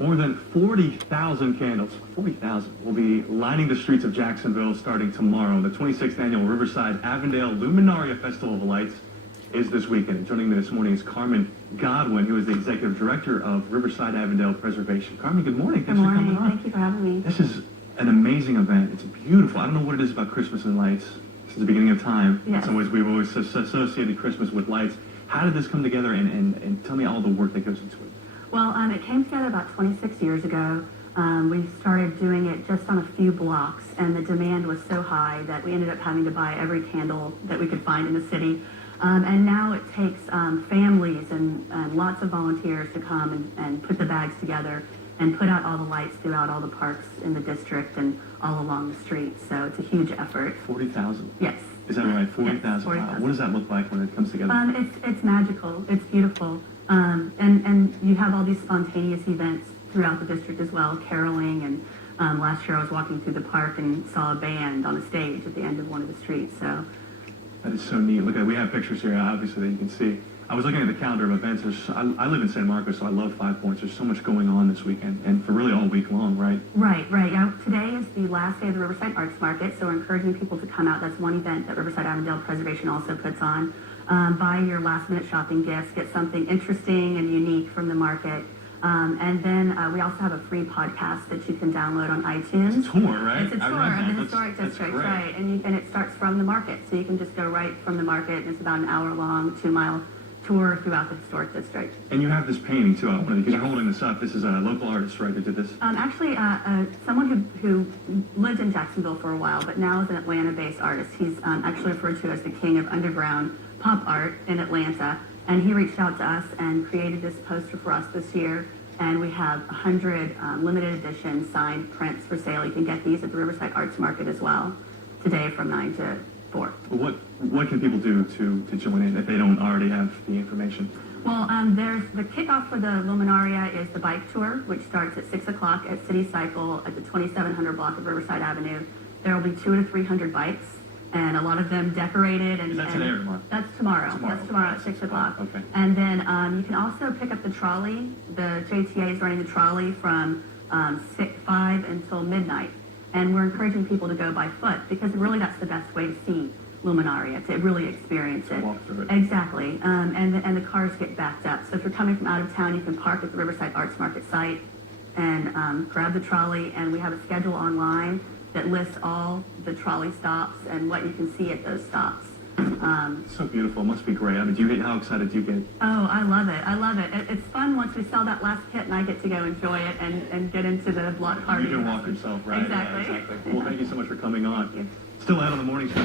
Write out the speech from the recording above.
More than 40,000 candles, 40,000, will be lining the streets of Jacksonville starting tomorrow. The 26th annual Riverside Avondale Luminaria Festival of Lights is this weekend. And joining me this morning is Carmen Godwin, who is the Executive Director of Riverside Avondale Preservation. Carmen, good morning. Good morning. Thank you for having me. This is an amazing event. It's beautiful. I don't know what it is about Christmas and lights. Since the beginning of time, Yes. we've always associated Christmas with lights. How did this come together, and tell me all the work that goes into it? Well, it came together about 26 years ago. We started doing it just on a few blocks, and the demand was so high that we ended up having to buy every candle that we could find in the city. And now it takes families and lots of volunteers to come and put the bags together and put out all the lights throughout all the parks in the district and all along the street. So it's a huge effort. 40,000? Yes. Is that right? 40,000? Yes, 40,000. What does that look like when it comes together? It's magical. It's beautiful. And you have all these spontaneous events throughout the district as well, caroling. And last year I was walking through the park and saw a band on a stage at the end of one of the streets. So That is so neat. Look, we have pictures here, obviously, that you can see. I was looking at the calendar of events. I live in San Marcos, so I love 5 Points. There's so much going on this weekend, and for really all week long, right? Right. Yeah, today is the last day of the Riverside Arts Market, so we're encouraging people to come out. That's one event that Riverside Avondale Preservation also puts on. Buy your last-minute shopping gifts, get something interesting and unique from the market. And then we also have a free podcast that you can download on iTunes. It's a tour, right? It's a tour of the historic district, right? And it starts from the market, so you can just go right from the market. And it's about an hour-long, 2-mile tour throughout the historic district. And you have this painting, too. I wanted, because Yes. you're holding this up. This is a local artist, right, who did this? Actually, someone who lived in Jacksonville for a while, but now is an Atlanta-based artist. He's actually referred to as the king of underground pop art in Atlanta. And he reached out to us and created this poster for us this year. And we have 100 limited edition signed prints for sale. You can get these at the Riverside Arts Market as well today from 9 to 4. What can people do to join in if they don't already have the information? Well, there's the kickoff for the Luminaria is the bike tour, which starts at 6 o'clock at City Cycle at the 2700 block of Riverside Avenue. There will be 200 to 300 bikes, and a lot of them decorated. And Is that today or tomorrow? That's tomorrow. That's tomorrow at 6 o'clock. Okay. And then you can also pick up the trolley. The JTA is running the trolley from 5 until midnight. And we're encouraging people to go by foot because really that's the best way to see Luminaria, to really experience it. Walk through it. Exactly. And the cars get backed up. So if you're coming from out of town, you can park at the Riverside Arts Market site and grab the trolley. And we have a schedule online that lists all the trolley stops and what you can see at those stops. So beautiful. It must be great. I mean, how excited do you get? Oh, I love it. It's fun once we sell that last kit and I get to go enjoy it and get into the block party. You can walk yourself, right? Exactly. Yeah, exactly. Well, thank you so much for coming on. Thank you. Still out on the morning show.